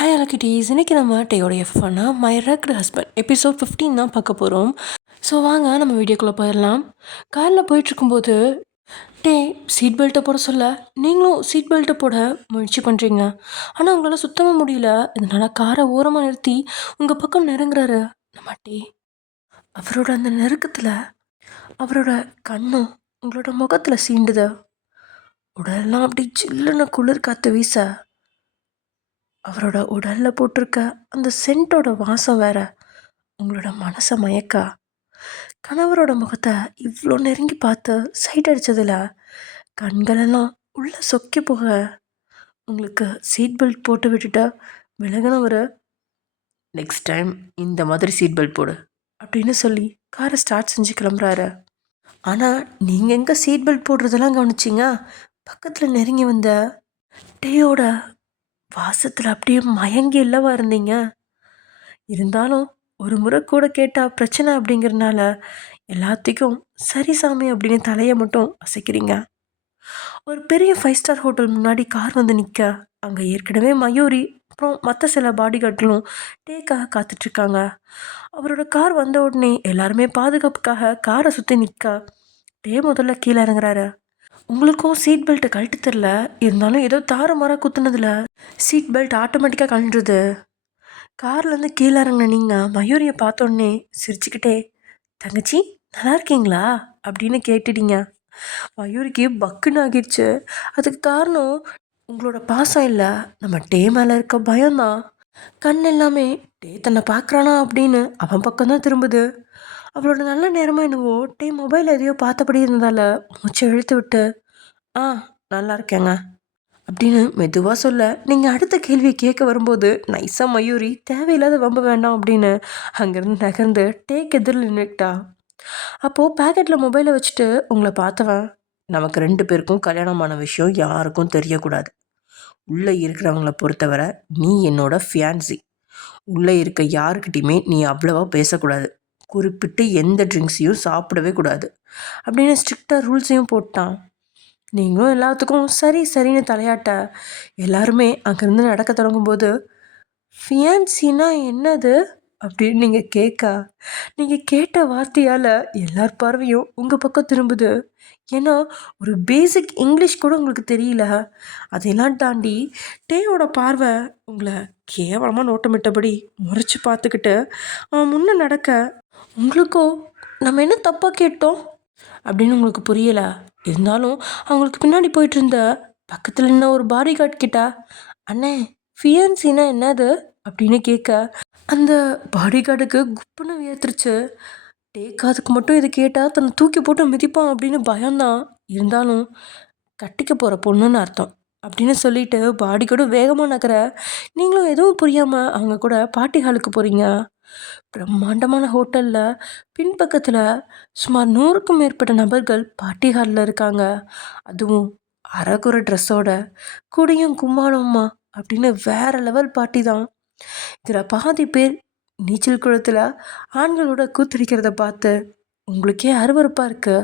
Hi அலக்கிட்டீஸ், இன்றைக்கி நம்ம டேயோட எஃப்னா my rugged husband episode 15 தான் பார்க்க போகிறோம். ஸோ வாங்க நம்ம வீடியோக்குள்ளே போயிடலாம். காரில் போயிட்டுருக்கும்போது டே சீட் பெல்ட்டை போட சொல்ல நீங்களும் சீட் பெல்ட்டை போட முயற்சி பண்ணுறீங்க. ஆனால் உங்களால் சுத்தமாக முடியல. இதனால் காரை ஓரமாக நிறுத்தி உங்கள் பக்கம் நெருங்குறாரு நம்ம டே. அவரோட அந்த நெருக்கத்தில் அவரோட கண்ணும் உங்களோட முகத்தில் சீண்டுது. உடலெல்லாம் அப்படி சில்லுன்னு குளிர் காற்று வீச அவரோட உடலில் போட்டிருக்க அந்த சென்ட்டோட வாசம் வேற உங்களோட மனசை மயக்கா. கணவரோட முகத்தை இவ்வளோ நெருங்கி பார்த்து சைட் அடித்ததில் கண்களெல்லாம் உள்ள சொக்கி போக உங்களுக்கு சீட் பெல்ட் போட்டு விட்டுட்டா விலகினவர் நெக்ஸ்ட் டைம் இந்த மாதிரி சீட் பெல்ட் போடு அப்படின்னு சொல்லி காரை ஸ்டார்ட் செஞ்சு கிளம்புறாரு. ஆனால் நீங்கள் எங்கே சீட் பெல்ட் போடுறதெல்லாம் கவனிச்சிங்க? பக்கத்தில் நெருங்கி வந்த டேயோட வாசத்தில் அப்படியே மயங்கி இல்லவா இருந்தீங்க. இருந்தாலும் ஒரு முறை கூட கேட்டால் பிரச்சனை அப்படிங்கிறதுனால எல்லாத்துக்கும் சரி சாமி அப்படின்னு தலையை மட்டும் அசைக்கிறீங்க. ஒரு பெரிய 5 ஸ்டார் ஹோட்டல் முன்னாடி கார் வந்து நிற்க அங்கே ஏற்கனவே மயூரி அப்புறம் மற்ற சில பாடிகார்ட்களும் டேக்காக காத்துட்ருக்காங்க. அவரோட கார் வந்த உடனே எல்லாருமே பாதுகாப்புக்காக காரை சுற்றி நிற்க டே முதல்ல கீழே இறங்குறாரு. உங்களுக்கும் சீட் பெல்ட்டை கழட்டு தெரில, இருந்தாலும் ஏதோ தாறுமாறாக குத்துனதில் சீட் பெல்ட் ஆட்டோமேட்டிக்காக கழண்டுது. கார்லேருந்து கீழே இறங்கின நீங்கள் மயூரியை பார்த்தோன்னே சிரிச்சுக்கிட்டே தங்கச்சி நல்லா இருக்கீங்களா அப்படின்னு கேட்டுட்டீங்க. மயூரிக்கு பக்குன்னு ஆகிடுச்சு. அதுக்கு காரணம் உங்களோட பாசம் இல்லை, நம்ம டே மேலே இருக்க பயம்தான். கண் எல்லாமே டே தன்னை பார்க்குறானா அப்படின்னு அவன் பக்கம்தான் திரும்புது. அவளோட நல்ல நேரமாக என்னவோ டே மொபைல் எதையோ பார்த்தபடி இருந்ததால் மூச்சை இழுத்து விட்டு நல்லா இருக்கேங்க அப்படின்னு மெதுவாக சொல்ல நீங்கள் அடுத்த கேள்வியை கேட்க வரும்போது நைஸாக மயூரி தேவையில்லாத வம்ப வேண்டாம் அப்படின்னு அங்கேருந்து நகர்ந்து டேக் எதிரில் நின்றுக்கிட்டா. அப்போது பேக்கெட்டில் மொபைலை வச்சுட்டு உங்களை பார்த்தவன் நமக்கு 2 பேருக்கும் கல்யாணமான விஷயம் யாருக்கும் தெரியக்கூடாது. உள்ளே இருக்கிறவங்கள பொறுத்தவரை நீ என்னோட ஃபியான்சி. உள்ளே இருக்க யாருக்கிட்டையுமே நீ அவ்வளவா பேசக்கூடாது. குறிப்பிட்டு எந்த ட்ரிங்க்ஸையும் சாப்பிடவே கூடாது அப்படின்னு ஸ்ட்ரிக்டாக ரூல்ஸையும் போட்டான். நீங்களும் எல்லாத்துக்கும் சரி சரின்னு தலையாட்ட எல்லாருமே அங்கேருந்து நடக்க தொடங்கும்போது ஃபியான்சினா என்னது அப்படின்னு நீங்கள் கேட்ட வார்த்தையால் எல்லார் பார்வையும் உங்கள் பக்கம் திரும்புது. ஏன்னா ஒரு பேசிக் இங்கிலீஷ் கூட உங்களுக்கு தெரியல. அதையெல்லாம் தாண்டி டேயோட பார்வை உங்களை கேவலமாக நோட்டமிட்டபடி முறைச்சி பார்த்துக்கிட்டு அவன் முன்னே நடக்க உங்களுக்கோ நம்ம என்ன தப்பாக கேட்டோம் அப்படின்னு உங்களுக்கு புரியலை. இருந்தாலும் அவங்களுக்கு பின்னாடி போயிட்டு இருந்த பக்கத்தில் நின்ன ஒரு பாடிகார்ட் கிட்ட அண்ணே ஃபியான்சினா என்னது அப்படின்னு கேட்க அந்த பாடிகார்டுக்கு குப்புன்னு வியர்த்துருச்சு. டேக்காதுக்கு மட்டும் இது கேட்டால் தன்னை தூக்கி போட்டு மிதிப்பான் அப்படின்னு பயம்தான். இருந்தாலும் கட்டிக்க போகிற பொண்ணுன்னு அர்த்தம் அப்படின்னு சொல்லிட்டு பாடிகார்டு வேகமாக நகர நீங்களும் எதுவும் புரியாமல் அவங்க கூட பார்ட்டி ஹாலுக்கு போகிறீங்க. பிரம்மாண்டமான ஹோட்டலில் பின்பக்கத்தில் சுமார் 100க்கும் மேற்பட்ட நபர்கள் பார்ட்டி ஹாலில் இருக்காங்க. அதுவும் அரைகுறை ட்ரெஸ்ஸோட குடியும் கும்மாளம்மா அப்படின்னு வேற லெவல் பார்ட்டி தான். இதில் பாதி பேர் நீச்சல் குளத்தில் ஆண்களோட கூத்தடிக்கிறத பார்த்து உங்களுக்கே அருவருப்பாக இருக்கு.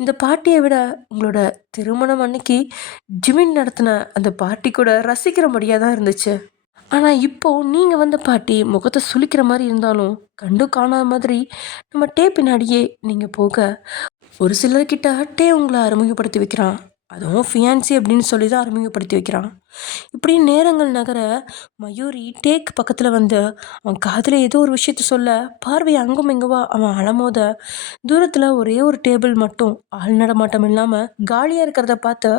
இந்த பார்ட்டியை விட உங்களோட திருமணம் அன்னைக்கு ஜிமின் நடத்தின அந்த பார்ட்டி கூட ரசிக்கிறபடியாக தான் இருந்துச்சு. ஆனால் இப்போது நீங்கள் வந்த பாட்டி முகத்தை சுளிக்கிற மாதிரி இருந்தாலும் கண்டு காணாத மாதிரி நம்ம டே பின்னாடியே நீங்கள் போக ஒரு சிலர்கிட்ட டே உங்களை அறிமுகப்படுத்தி வைக்கிறான். அதுவும் ஃபியான்சி அப்படின்னு சொல்லி தான் அறிமுகப்படுத்தி வைக்கிறான். இப்படி நேரங்கள் நகர மயூரி டேக் பக்கத்தில் வந்து அவன் காதில் ஏதோ ஒரு விஷயத்த சொல்ல பார்வை அங்கும் எங்கவா அவன் அலமோத தூரத்தில் ஒரே ஒரு டேபிள் மட்டும் ஆள் நடமாட்டம் இல்லாமல் காலியாக இருக்கிறத பார்த்து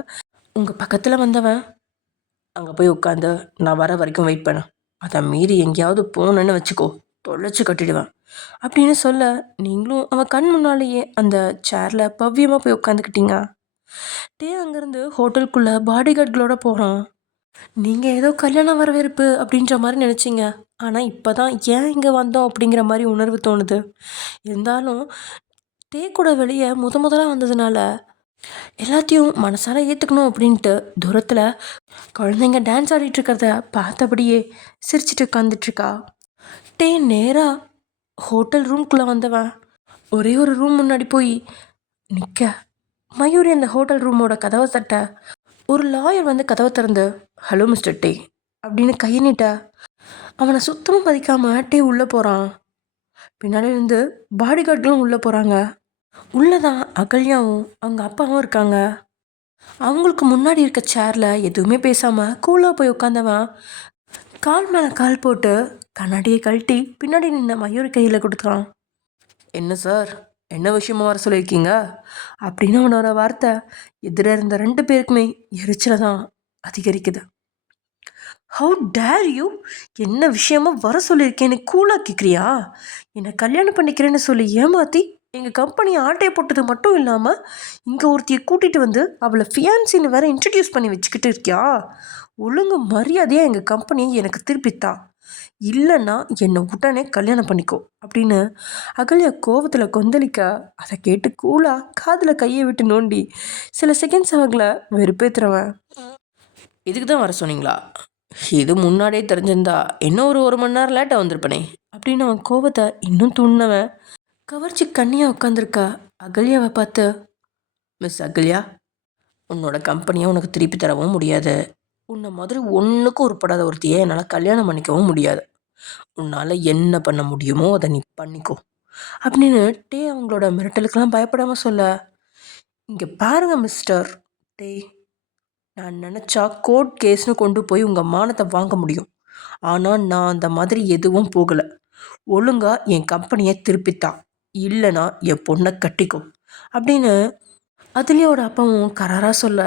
உங்கள் பக்கத்தில் வந்தவன் அங்கே போய் உட்காந்து நான் வர வரைக்கும் வெயிட் பண்ண, அதை மீறி எங்கேயாவது போனேன்னு வச்சுக்கோ தொலைச்சி கட்டிடுவேன் அப்படின்னு சொல்ல நீங்களும் அவன் கண் முன்னாலேயே அந்த சேரில் பவ்யமாக போய் உட்காந்துக்கிட்டீங்க. டே அங்கேருந்து ஹோட்டலுக்குள்ளே பாடிகார்ட்களோட போகிறான். நீங்கள் ஏதோ கல்யாண வரவேற்பு அப்படின்ற மாதிரி நினச்சிங்க. ஆனால் இப்போ தான் ஏன் இங்கே வந்தோம் அப்படிங்கிற மாதிரி உணர்வு தோணுது. இருந்தாலும் டே கூட வெளியே முதலாக வந்ததுனால எல்லாத்தையும் மனசார ஏற்றுக்கணும் அப்படின்ட்டு தூரத்தில் குழந்தைங்க டான்ஸ் ஆடிட்டு இருக்கிறத பார்த்தபடியே சிரிச்சிட்டு உட்காந்துட்ருக்கா. டே நேராக ஹோட்டல் ரூம்குள்ளே வந்தவன் ஒரே ஒரு ரூம் முன்னாடி போய் நிற்க மயூரி அந்த ஹோட்டல் ரூமோட கதவை தட்ட ஒரு லாயர் வந்து கதவை திறந்து ஹலோ மிஸ்டர் டே அப்படின்னு கையை நீட்ட அவனை சுத்தமாக மதிக்காம டே உள்ளே போகிறான். பின்னாடி இருந்து பாடி கார்டுகளும் உள்ளே போகிறாங்க. உள்ளதான் அகல்யாவும் அவங்க அப்பாவும் இருக்காங்க. அவங்களுக்கு முன்னாடி இருக்க சேரில் எதுவுமே பேசாமல் கூலாக போய் உட்காந்தவன் கால் மேலே கால் போட்டு கண்ணாடியை கழட்டி பின்னாடி நின்ன மயூரி கையில் கொடுத்துறான். என்ன சார், என்ன விஷயமா வர சொல்லியிருக்கீங்க அப்படின்னு அவனோட வார்த்தை எதிர இருந்த 2 பேருக்குமே எரிச்சலை தான் அதிகரிக்குது. ஹவு டேர் யூ, என்ன விஷயமா வர சொல்லியிருக்கேன்னு கூலாக கேட்குறியா? என்னை கல்யாணம் பண்ணிக்கிறேன்னு சொல்லி ஏமாற்றி எங்கள் கம்பெனியை ஆட்டையை போட்டது மட்டும் இல்லாமல் இங்கே ஒருத்தியை கூட்டிகிட்டு வந்து அவளை ஃபியான்சின்னு வேற இன்ட்ரடியூஸ் பண்ணி வச்சுக்கிட்டு இருக்கியா? ஒழுங்கு மரியாதையாக எங்கள் கம்பெனியை எனக்கு திருப்பித்தா, இல்லைன்னா என்னை உடனே கல்யாணம் பண்ணிக்கோ அப்படின்னு அகல்யா கோவத்தில் கொந்தளிக்க அதை கேட்டு கூலாக காதில் கையை விட்டு நோண்டி சில செகண்ட்ஸ் அவங்கள வெறுப்பேற்றுறவன், இதுக்கு தான் வர சொன்னீங்களா? இது முன்னாடியே தெரிஞ்சிருந்தா இன்னும் ஒரு மணி நேரம் லேட்டாக வந்திருப்பனே அப்படின்னு அவன் கோவத்தை இன்னும் தூண்டினவன் கவர்ச்சி கண்ணியாக உட்காந்துருக்கா அகல்யாவை பார்த்து, மிஸ் அகல்யா, உன்னோட கம்பெனியை உனக்கு திருப்பி தரவும் முடியாது. உன்னை மாதிரி ஒன்றுக்கும் உருப்படாத ஒருத்தியை என்னால் கல்யாணம் பண்ணிக்கவும் முடியாது. உன்னால் என்ன பண்ண முடியுமோ அதை நீ பண்ணிக்கோ அப்படின்னு டே அவங்களோட மிரட்டலுக்கெல்லாம் பயப்படாமல் சொல்ல, இங்கே பாருங்க மிஸ்டர் டே, நான் நினச்சா கோர்ட் கேஸ்னு கொண்டு போய் உங்கள் மானத்தை வாங்க முடியும். ஆனால் நான் அந்த மாதிரி எதுவும் போகலை. ஒழுங்கா என் கம்பெனியை திருப்பித்தான், இல்லைனா என் பொண்ணை கட்டிக்கோ அப்படின்னு அதுலேயோட அப்பாவும் கராராக சொல்ல,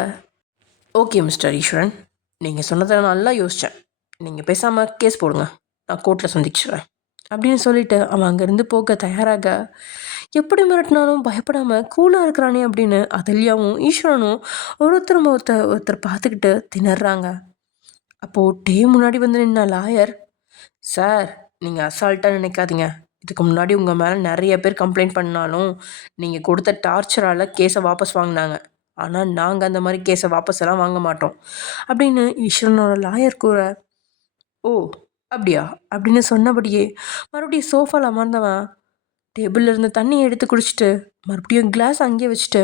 ஓகே மிஸ்டர் ஈஸ்வரன், நீங்கள் சொன்னதை நல்லா யோசித்தேன். நீங்கள் பேசாமல் கேஸ் போடுங்க, நான் கோர்ட்டில் சந்திச்சிடுறேன் அப்படின்னு சொல்லிட்டு அவன் அங்கேருந்து போக தயாராக, எப்படி மிரட்டினாலும் பயப்படாமல் கூலாக இருக்கிறானே அப்படின்னு அதுலியாவும் ஈஸ்வரனும் ஒருத்தர் பார்த்துக்கிட்டு திணறாங்க. அப்போது டே முன்னாடி வந்து நின்ன லாயர், சார் நீங்கள் அசால்ட்டாக நினைக்காதீங்க. இதுக்கு முன்னாடி உங்கள் மேலே நிறைய பேர் கம்ப்ளைண்ட் பண்ணாலும் நீங்கள் கொடுத்த டார்ச்சரால் கேஸை வாபஸ் வாங்கினாங்க. ஆனால் நாங்கள் அந்த மாதிரி கேஸை வாபஸ் எல்லாம் வாங்க மாட்டோம் அப்படின்னு ஈஸ்வரனோட லாயர் கூற, ஓ அப்படியா அப்படின்னு சொன்னபடியே மறுபடியும் சோஃபாவில் அமர்ந்தவன் டேபிளில் இருந்து தண்ணியை எடுத்து குடிச்சிட்டு மறுபடியும் கிளாஸ் அங்கேயே வச்சுட்டு,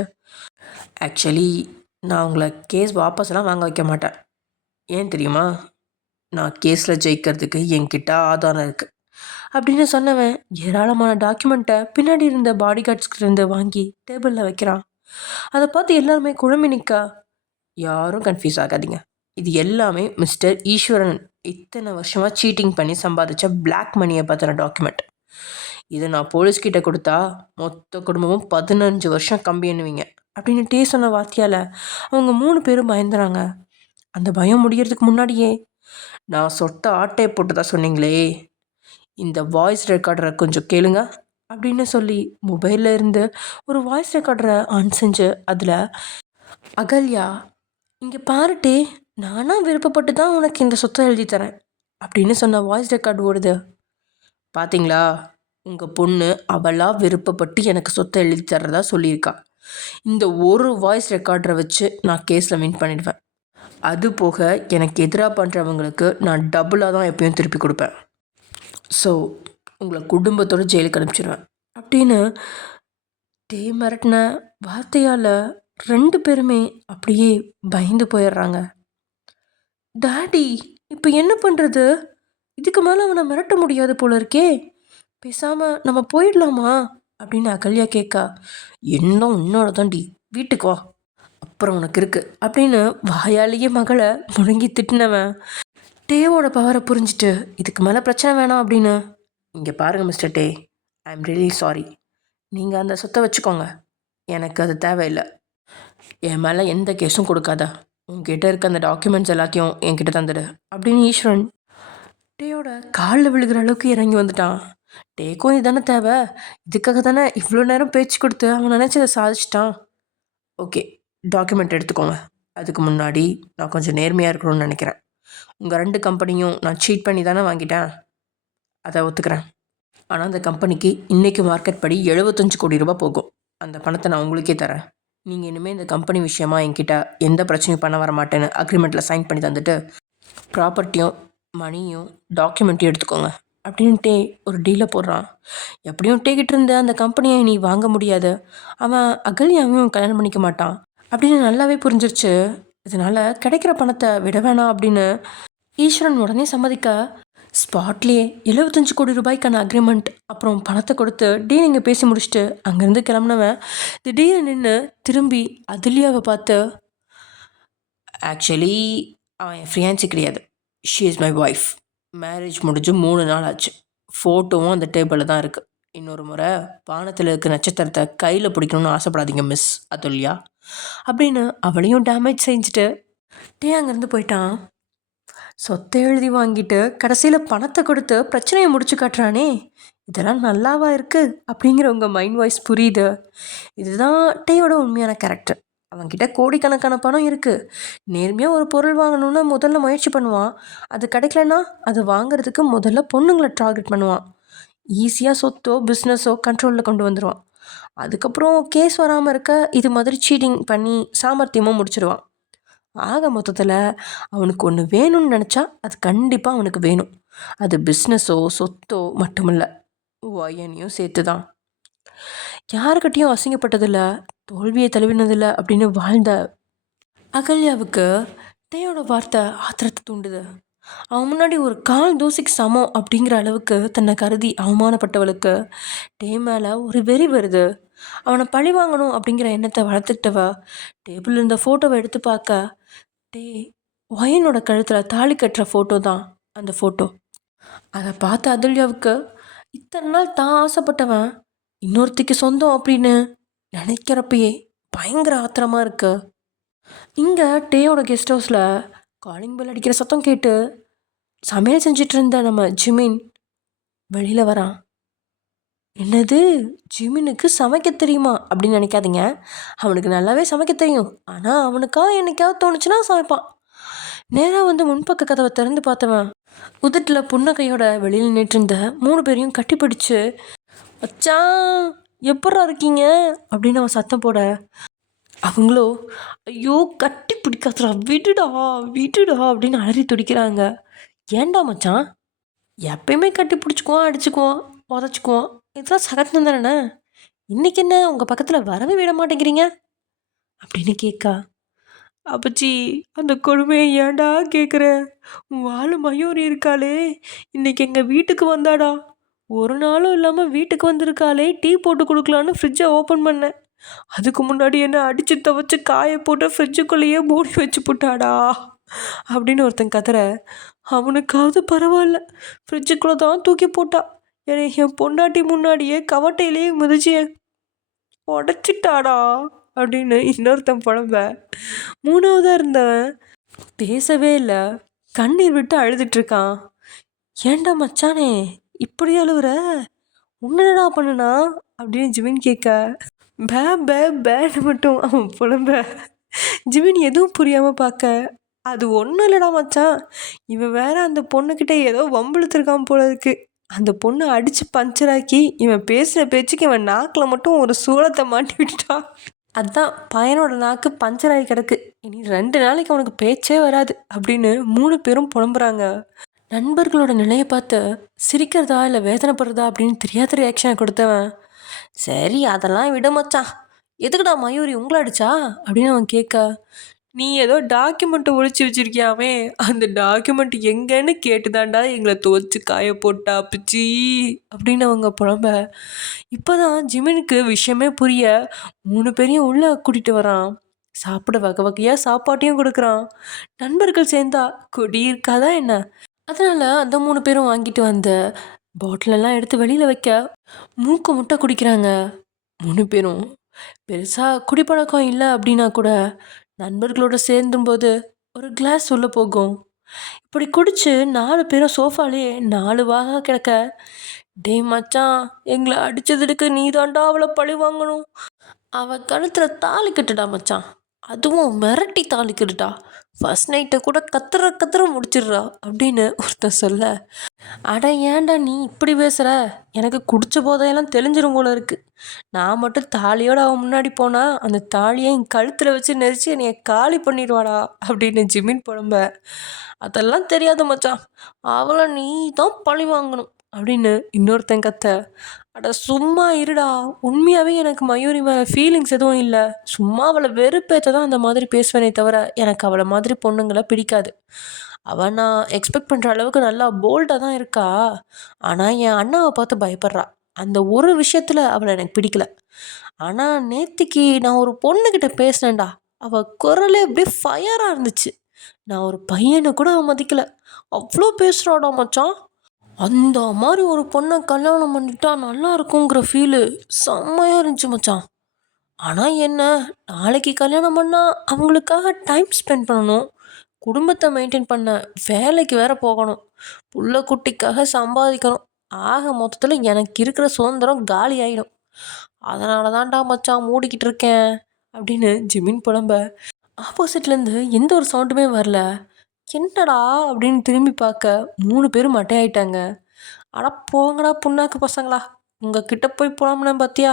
ஆக்சுவலி நான் உங்களை கேஸ் வாபஸ்லாம் வாங்க வைக்க மாட்டேன். ஏன் தெரியுமா? நான் கேஸில் ஜெயிக்கிறதுக்கு என்கிட்ட ஆதாரம் இருக்குது அப்படின்னு சொன்னவன் ஏராளமான டாக்குமெண்ட்டை பின்னாடி இருந்த பாடி கார்ட்ஸ்கிட்டேருந்து வாங்கி டேபிளில் வைக்கிறான். அதை பார்த்து எல்லாருமே குழம்பி நிற்க, யாரும் கன்ஃபியூஸ் ஆகாதீங்க, இது எல்லாமே மிஸ்டர் ஈஸ்வரன் இத்தனை வருஷமாக சீட்டிங் பண்ணி சம்பாதிச்ச பிளாக் மணியை பற்றின டாக்குமெண்ட். இதை நான் போலீஸ்கிட்ட கொடுத்தா மொத்த குடும்பமும் 15 வருஷம் கம்பி எண்ணுவீங்க அப்படின்னு டே சொன்ன வார்த்தையால் அவங்க 3 பேரும் பயந்துறாங்க. அந்த பயம் முடியறதுக்கு முன்னாடியே, நான் சொட்ட ஆட்டையை போட்டு தான் சொன்னீங்களே, இந்த வாய்ஸ் ரெக்கார்டரை கொஞ்சம் கேளுங்க அப்படின்னு சொல்லி மொபைலில் இருந்து ஒரு வாய்ஸ் ரெக்கார்டரை ஆன் செஞ்சு அதில், அகல்யா இங்கே பாருட்டே, நானாக விருப்பப்பட்டு தான் உனக்கு இந்த சொத்தை எழுதி தரேன் அப்படின்னு சொன்ன வாய்ஸ் ரெக்கார்டு ஓடுது. பார்த்தீங்களா, உங்கள் பொண்ணு அவளாக விருப்பப்பட்டு எனக்கு சொத்தை எழுதி தர்றதா சொல்லியிருக்கா. இந்த ஒரு வாய்ஸ் ரெக்கார்டரை வச்சு நான் கேஸில் வின் பண்ணிடுவேன். அது போக எனக்கு எதிராக பண்ணுறவங்களுக்கு நான் டபுளாக தான் எப்பயும் திருப்பி கொடுப்பேன். ஸோ உங்களை குடும்பத்தோடு ஜெயிலுக்கு அனுப்பிச்சிடுவேன் அப்படின்னு டே மிரட்டின வார்த்தையால் 2 பேருமே அப்படியே பயந்து போயிடுறாங்க. டாடி இப்போ என்ன பண்ணுறது? இதுக்கு மேலே அவனை மிரட்ட முடியாது போல இருக்கே, பேசாமல் நம்ம போயிடலாமா அப்படின்னு அகல்யா கேட்கா. இன்னும் உன்னோட தாண்டி, வீட்டுக்கு வா, அப்புறம் உனக்கு இருக்குது அப்படின்னு வாயாலேயே மகளை முழங்கி திட்டினவன் டேவோட பவரை புரிஞ்சுட்டு இதுக்கு மேலே பிரச்சனை வேணாம் அப்படின்னு, இங்கே பாருங்கள் mister day, I am really sorry, நீங்கள் அந்த சொத்தை வச்சுக்கோங்க, எனக்கு அது தேவையில்லை. என் மேலே எந்த கேஸும் கொடுக்காத, உங்ககிட்ட இருக்க அந்த டாக்குமெண்ட்ஸ் எல்லாத்தையும் என்கிட்ட தந்துடு அப்படின்னு ஈஸ்வரன் டேயோட காலில் விழுகிற அளவுக்கு இறங்கி வந்துட்டான். டேக்கும் இதுதானே தேவை, இதுக்காக தானே இவ்வளோ நேரம் பேச்சு கொடுத்து அவன் நினச்சதை சாதிச்சிட்டான். ஓகே, டாக்குமெண்ட் எடுத்துக்கோங்க. அதுக்கு முன்னாடி நான் கொஞ்சம் நேர்மையாக இருக்கணும்னு நினைக்கிறேன். உங்கள் 2 கம்பெனியும் நான் சீட் பண்ணி தானே வாங்கிட்டேன், அதை ஒத்துக்கிறேன். ஆனால் அந்த கம்பெனிக்கு இன்றைக்கி மார்க்கெட் படி 75 கோடி ரூபா போகும். அந்த பணத்தை நான் உங்களுக்கே தரேன். நீங்கள் இனிமேல் இந்த கம்பெனி விஷயமா என்கிட்ட எந்த பிரச்சனையும் பண்ண வர மாட்டேன்னு அக்ரிமெண்ட்டில் சைன் பண்ணி தந்துட்டு ப்ராப்பர்ட்டியும் மணியும் டாக்குமெண்ட்டையும் எடுத்துக்கோங்க அப்படின்ட்டே ஒரு டீலை போடுறான். எப்படியும் டேக்கிட்டு இருந்த அந்த கம்பெனியை நீ வாங்க முடியாது, அவன் அகல்யாவையும் கல்யாணம் பண்ணிக்க மாட்டான் அப்படின்னு நல்லாவே புரிஞ்சிருச்சு. இதனால் கிடைக்கிற பணத்தை விட வேணாம் அப்படின்னு ஈஸ்வரன் உடனே சம்மதிக்க ஸ்பாட்லேயே 75 கோடி ரூபாய்க்கான அக்ரிமெண்ட் அப்புறம் பணத்தை கொடுத்து டீல் இங்கே பேசி முடிச்சுட்டு அங்கேருந்து கிளம்புனவன் திடீர்னு நின்று திரும்பி அதுலியாவை பார்த்து, ஆக்சுவலி அவன் என் ஃப்ரியான்சி கிடையாது, she is my wife. Marriage முடிஞ்சு 3 நாள் ஆச்சு. ஃபோட்டோவும் அந்த டேபிளில் தான் இருக்குது. இன்னொரு முறை வானத்தில் இருக்க நட்சத்திரத்தை கையில் பிடிக்கணும்னு ஆசைப்படாதீங்க மிஸ் அதுல்யா அப்படின்னு அவளையும் டேமேஜ் செஞ்சுட்டு அங்கேருந்து போயிட்டான். சொத்தை எழுதி வாங்கிட்டு கடைசியில் பணத்தை கொடுத்து பிரச்சனையை முடிச்சு காட்டுறானே, இதெல்லாம் நல்லாவா இருக்குது அப்படிங்கிற உங்கள் மைண்ட் வாய்ஸ் புரியுது. இதுதான் டேயோட உண்மையான கேரக்டர். அவன்கிட்ட கோடிக்கணக்கான பணம் இருக்குது. நேர்மையாக ஒரு பொருள் வாங்கணும்னா முதல்ல முயற்சி பண்ணுவான். அது கிடைக்கலன்னா அது வாங்குறதுக்கு முதல்ல பொண்ணுங்களை டார்கெட் பண்ணுவான். ஈஸியாக சொத்தோ பிஸ்னஸோ கண்ட்ரோலில் கொண்டு வந்துடுவான். அதுக்கப்புறம் கேஸ் வராமல் இருக்க இது மாதிரி சீட்டிங் பண்ணி சாமர்த்தியமாக முடிச்சிடுவான். ஆக மொத்தத்தில் அவனுக்கு ஒன்று வேணும்னு நினச்சா அது கண்டிப்பாக அவனுக்கு வேணும். அது பிஸ்னஸோ சொத்தோ மட்டுமில்லை, வயனையும் சேர்த்து தான். யாருக்கிட்டையும் அசிங்கப்பட்டதில்லை, தோல்வியை தழுவினதில்லை அப்படின்னு வாழ்ந்த அகல்யாவுக்கு டேயோட வார்த்தை ஆத்திரத்தை தூண்டுது. அவன் முன்னாடி ஒரு கால் தூசிக்கு சமம் அப்படிங்கிற அளவுக்கு தன்னை கருதி அவமானப்பட்டவளுக்கு டே மேலே ஒரு வெறி வருது. அவனை பழி வாங்கணும் அப்படிங்கிற எண்ணத்தை வளர்த்துக்கிட்டவ டேபிள் இருந்த ஃபோட்டோவை எடுத்து பார்க்க, டே ஒயனோட கழுத்தில் தாலி கட்டுற ஃபோட்டோ தான் அந்த ஃபோட்டோ. அதை பார்த்த அதுல்யாவுக்கு இத்தனை நாள் தான் ஆசைப்பட்டவன் இன்னொருத்திக்கு சொந்தம் அப்படின்னு நினைக்கிறப்பயே பயங்கர ஆத்திரமாக இருக்கு. இங்கே டேயோட கெஸ்ட் ஹவுஸில் காலிங் பெல் அடிக்கிற சத்தம் கேட்டு சமையல் செஞ்சிட்டு இருந்த நம்ம ஜிமின் வெளியில் வரான். என்னது, ஜிமினுக்கு சமைக்க தெரியுமா அப்படின்னு நினைக்காதீங்க. அவனுக்கு நல்லாவே சமைக்க தெரியும். ஆனால் அவனுக்கா என்னைக்காவது தோணுச்சுன்னா சமைப்பான். நேராக வந்து முன்பக்க கதவை திறந்து பார்த்தவன் உதட்டில் புன்னகையோட வெளியில் நின்றுருந்த 3 பேரையும் கட்டி பிடிச்சு, அச்சான் எப்படா இருக்கீங்க அப்படின்னு அவன் சத்தம் போட, அவங்களோ ஐயோ கட்டி பிடிக்காதடா விடுடா விடுடா அப்படின்னு அலறி துடிக்கிறாங்க. ஏன்டா மச்சான், எப்பயுமே கட்டி பிடிச்சிக்குவோம், அடிச்சுக்குவோம், உதச்சிக்குவோம், இதெல்லாம் சகஜம் தானே. இன்றைக்கி என்ன உங்கள் பக்கத்தில் வரவே விட மாட்டேங்கிறீங்க அப்படின்னு கேட்கா. அப்பச்சி அந்த கொடுமையை ஏன்டா கேட்குற? உன் ஆளு மயூரி இருக்காளே, இன்னைக்கு எங்கள் வீட்டுக்கு வந்தாடா. ஒரு நாளும் இல்லாமல் வீட்டுக்கு வந்திருக்காளே, டீ போட்டு கொடுக்கலான்னு ஃப்ரிட்ஜை ஓப்பன் பண்ணேன். அதுக்கு முன்னாடி என்ன அடித்து துவைச்சு காய போட்டு ஃப்ரிட்ஜுக்குள்ளேயே மூடி வச்சு போட்டாடா அப்படின்னு ஒருத்தன் கத்துற. அவனுக்காவது பரவாயில்ல, ஃப்ரிட்ஜுக்குள்ளே தான் தூக்கி போட்டா. என்னை என் பொண்டாட்டி முன்னாடியே கவட்டையிலேயே மிதிச்சு உடச்சிட்டாடா அப்படின்னு இன்னொருத்தன் புலம்ப. 3ஆவதாக இருந்தவன் பேசவே இல்லை, கண்ணீர் விட்டு அழுதுட்ருக்கான். ஏன்டா மச்சானே இப்படி அழுவுற, உன்னடா பண்ணுனா அப்படின்னு ஜிமின் கேட்க, பே பே பேன்னு மட்டும் அவன் புலம்ப. ஜிமின் எதுவும் புரியாமல் பார்க்க, அது ஒன்றும் இல்லைடா மச்சான், இவன் வேற அந்த பொண்ணுக்கிட்ட ஏதோ வம்பிழுத்துருக்கான் போல இருக்கு. அந்த பொண்ணு அடித்து பஞ்சராக்கி இவன் பேசுகிற பேச்சுக்கு இவன் நாக்கில் மட்டும் ஒரு சூளத்தை மாட்டி விட்டுட்டா. அதான் பையனோட நாக்கு பஞ்சராகி கிடக்கு, இனி 2 நாளைக்கு அவனுக்கு பேச்சே வராது அப்படின்னு 3 பேரும் புலம்புறாங்க. நண்பர்களோட நிலையை பார்த்து சிரிக்கிறதா இல்லை வேதனைப்படுறதா அப்படின்னு தெரியாத ரியாக்ஷனை கொடுத்தவன், சரி அதெல்லாம் விட மச்சான், எதுக்குடா மயூரி உங்களை அடிச்சா அப்படின்னு அவன் கேட்க, நீ ஏதோ டாக்குமெண்ட்டை ஒழிச்சு வச்சிருக்கியாவே, அந்த டாக்குமெண்ட் எங்கன்னு கேட்டுதாண்டா எங்களை துவச்சி காய போட்டா பிச்சி அப்படின்னு அவங்க புலம்ப. இப்போ தான் ஜிமினுக்கு விஷயமே புரிய 3 பேரையும் உள்ளே கூட்டிகிட்டு வரான். சாப்பிட வகை வகையாக சாப்பாட்டையும் கொடுக்குறான். நண்பர்கள் சேர்ந்தா கொடி இருக்காதா என்ன, அதனால் அந்த 3 பேரும் வாங்கிட்டு வந்த பாட்டிலெல்லாம் எடுத்து வெளியில் வைக்க மூக்கு முட்டை குடிக்கிறாங்க 3 பேரும். பெருசாக குடிப்பழக்கம் இல்லை அப்படின்னா கூட நண்பர்களோட சேர்ந்தும்போது ஒரு கிளாஸ் உள்ளே போகும். இப்படி குடிச்சு 4 பேரும் சோஃபாலே 4 வாக கிடக்க, டே மச்சான் எங்களை அடித்ததுக்கு நீ தாண்டா அவளை பழி வாங்கணும், அவள் கழுத்தில் தாலி கட்டுடா மச்சான், அதுவும் மிரட்டி தாலி கட்டுடா, ஃபர்ஸ்ட் நைட்டை கூட கத்துற முடிச்சிடுறா அப்படின்னு ஒருத்தன் சொல்ல, அட ஏன்டா நீ இப்படி பேசுகிற, எனக்கு குடித்த போதையெல்லாம் தெளிஞ்சிரும் போல இருக்கு, நான் மட்டும் தாலியோடு அவன் முன்னாடி போனால் அந்த தாலியை என் கழுத்தில் வச்சு நெரிச்சு என்னைய காலி பண்ணிடுவாடா அப்படின்னு ஜிமின் புலம்ப. அதெல்லாம் தெரியாது மச்சான், அவளை நீ தான் பழி வாங்கணும் அப்படின்னு இன்னொருத்தன் கத்த. அட சும்மா இருடா, உண்மையாகவே எனக்கு மயூரி மேலே ஃபீலிங்ஸ் எதுவும் இல்லை, சும்மா அவளை வெறுப்பேற்ற தான் அந்த மாதிரி பேசுவேனே தவிர எனக்கு அவளை மாதிரி பொண்ணுங்களை பிடிக்காது அவள் நான் எக்ஸ்பெக்ட் பண்ணுற அளவுக்கு நல்லா போல்டாக தான் இருக்கா. ஆனால் என் அண்ணாவை பார்த்து பயப்படுறா. அந்த ஒரு விஷயத்தில் அவளை எனக்கு பிடிக்கல. ஆனால் நேத்திக்கு நான் ஒரு பொண்ணுக்கிட்ட பேசினேன்டா. அவள் குரலே அப்படியே ஃபயராக இருந்துச்சு. நான் ஒரு பையனை கூட அவன் மதிக்கல. அவ்வளோ பேசுகிறாடா மச்சான். அந்த மாதிரி ஒரு பொண்ணை கல்யாணம் பண்ணிட்டா நல்லா இருக்குங்கிற ஃபீலு செம்மையாக இருந்துச்சு மச்சான். ஆனால் என்ன, நாளைக்கு கல்யாணம் பண்ணால் அவங்களுக்காக டைம் ஸ்பெண்ட் பண்ணணும், குடும்பத்தை மெயின்டைன் பண்ண வேலைக்கு வேற போகணும், புள்ள குட்டிக்காக சம்பாதிக்கணும். ஆக மொத்தத்தில் எனக்கு இருக்கிற சுதந்திரம் காலி ஆகிடும். அதனால தான்டா மச்சான் மூடிக்கிட்டு இருக்கேன் அப்படின்னு ஜிமின் புலம்ப. ஆப்போசிட்லேருந்து எந்த ஒரு சவுண்டுமே வரல. என்னடா அப்படின்னு திரும்பி பார்க்க 3 பேரும் மட்டையாயிட்டாங்க. அட போங்கடா புண்ணாக்கு பசங்களா, உங்ககிட்ட போய் புலம்புனேன் பார்த்தியா.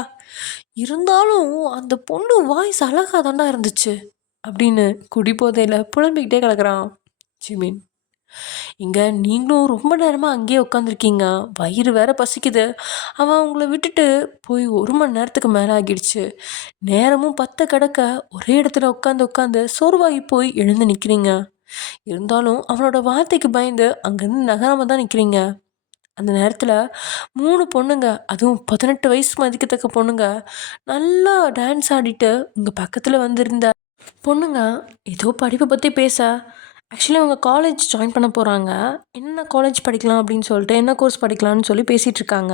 இருந்தாலும் அந்த பொண்ணு வாய்ஸ் அழகாக தாண்டா இருந்துச்சு அப்படின்னு குடிபோதையில் புலம்பிக்கிட்டே கிடக்குறான் ஜிமின். இங்கே நீங்களும் ரொம்ப நேரமாக அங்கேயே உட்காந்துருக்கீங்க, வயிறு வேற பசிக்குது. அவன் உங்களை விட்டுட்டு போய் 1 மணி நேரத்துக்கு மேலே ஆகிடுச்சு. நேரமும் 10 கிடக்க ஒரே இடத்துல உட்காந்து சோர்வாகி போய் எழுந்து நிற்கிறீங்க. இருந்தாலும் அவனோட வார்த்தைக்கு பயந்து அங்கேருந்து நகராமல் தான் நிற்கிறீங்க. அந்த நேரத்தில் 3 பொண்ணுங்க, அதுவும் 18 வயசு மதிக்கத்தக்க பொண்ணுங்க, நல்லா டான்ஸ் ஆடிட்டு உங்கள் பக்கத்தில் வந்திருந்த பொண்ணுங்க ஏதோ படிப்பை பற்றி பேச. ஆக்சுவலி அவங்க காலேஜ் ஜாயின் பண்ண போகிறாங்க. என்ன காலேஜ் படிக்கலாம் அப்படின்னு சொல்லிட்டு, என்ன கோர்ஸ் படிக்கலாம்னு சொல்லி பேசிகிட்டு இருக்காங்க.